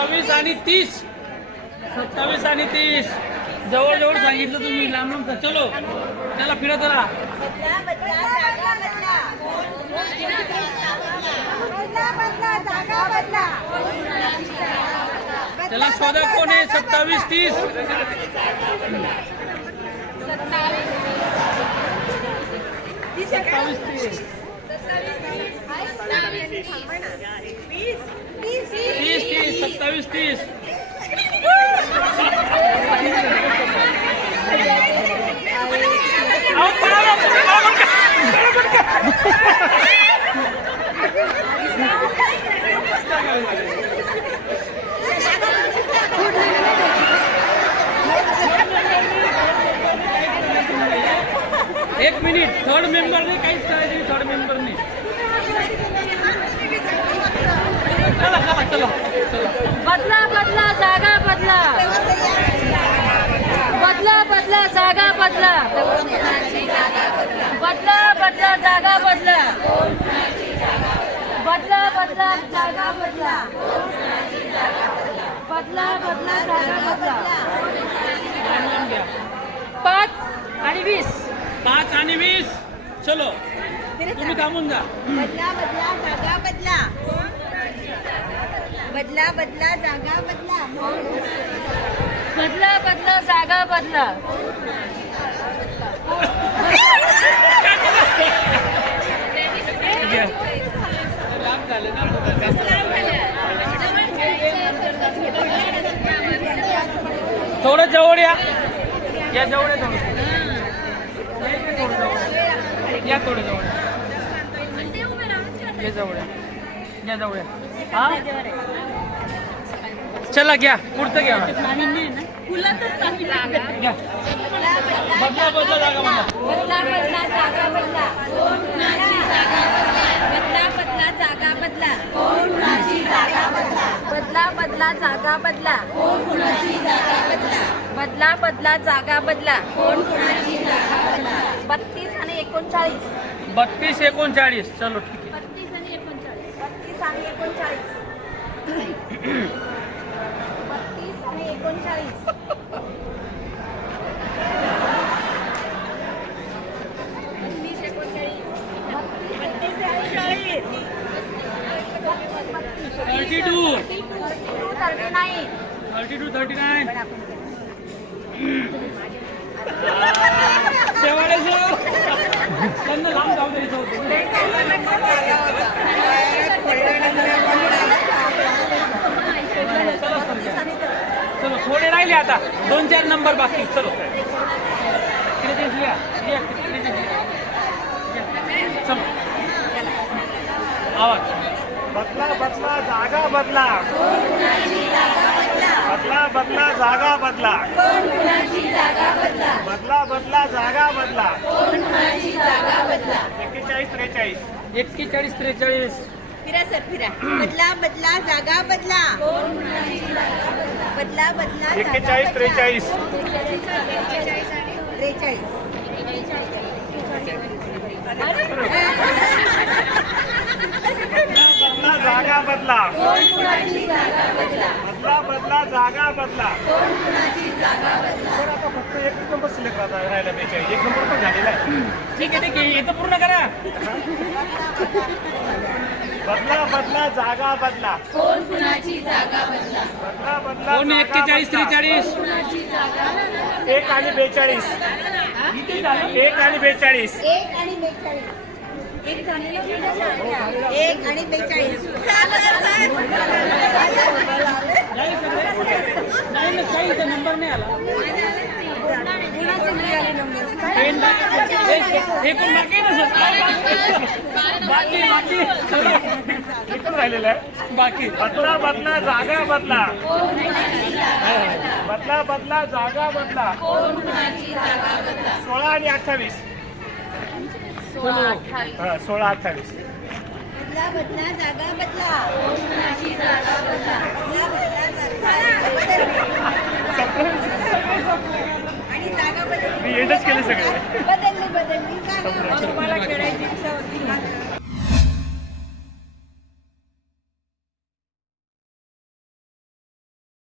सत्तावीस आणि तीस. सत्तावीस आणि तीस. जवळ जवळ सांगितलं तुम्ही लांब लांब चलो. त्याला फिरत राहा. त्याला शोधा कोण आहे? सत्तावीस तीस. सत्तावीस तीस. तीस. तीस सत्तावीस तीस. थर्ड मेंबरने काहीच करायचं नाही थर्ड मेंबरने चला चला चला चला. बदला बदला जागा बदला. बदला बदला जागा बदला. बदला बदला जागा बदला. बदला बदला जागा बदला. बदला बदला जागा बदला. पाच आणि वीस. पाच आणि वीस. चलो. तुम्ही थांबून जा. बदला बदला जागा बदला. बदला बदला जागा बदला. बदला बदला जागा बदला. थोडं जवळ या. या जवळ थोडं थोडं जवळ या थोडं जवळ या जवळ. या. जवळ. हा? चला घ्या. पुढचं घ्या. घ्या. बदला बदला जागा बदला. बदला बदला जागा बदला. बदला बदला जागा बदला कोण बदला जागा बदला. बत्तीस आणि एकोणचाळीस. बत्तीस एकोणचाळीस. चलो ठीक आहे. बत्तीस आणि एकोणचाळीस. बत्तीस आणि एकोणचाळीस. बत्तीस आणि एकोणचाळीस. बत्तीस एकोणचाळीस. बत्तीस thirty two thirty nine thirty two thirty nine चलो थोडे राहिले आता. दोन चार नंबर बाकी. चलो. चलो. आवाज. बदला बदला जागा बदला. बदला बदला. जागा बदला? बदला बदला जागा बदला. एक्केचाळीस त्रेचाळीस. एक्केचाळीस त्रेचाळीस. फिरा सर फिरा. बदला बदला जागा बदला. बदला? बदला एक्केचाळीस बदला. त्रेचाळीस. त्रेचाळीस. बदला जागा बदला? बदला. बदला जागा बदला. सर आता फक्त नंबर सिलेक्ट राहिला बेचाळीस. एक नंबर पण झालेला आहे. ठीक आहे ठीक आहे. इथं पूर्ण करा. बदला बदला जागा बदला. बदला? बदला कोण जागा एक्केचाळीस बदला. त्रेचाळीस? एक आणि बेचाळीस. एक आणि बेचाळीस. एक आणि बेचाळीस. एक झालेलं म्हणजे एक आणि बेचाळीस नाही सगळे? नाही ना, काही इथं नंबर नाही आला. बाकी बाकी बाकी. एकच राहिलेलं आहे. बाकी. बदला बदला जागा बदला. बदला बदला जागा बदला. सोळा आणि अठ्ठावीस. हा, सोळा अठ्ठावीस. बदला बदला जागा बदला बदला जागा आणि एंडच केले सगळे. बदलली बदलली.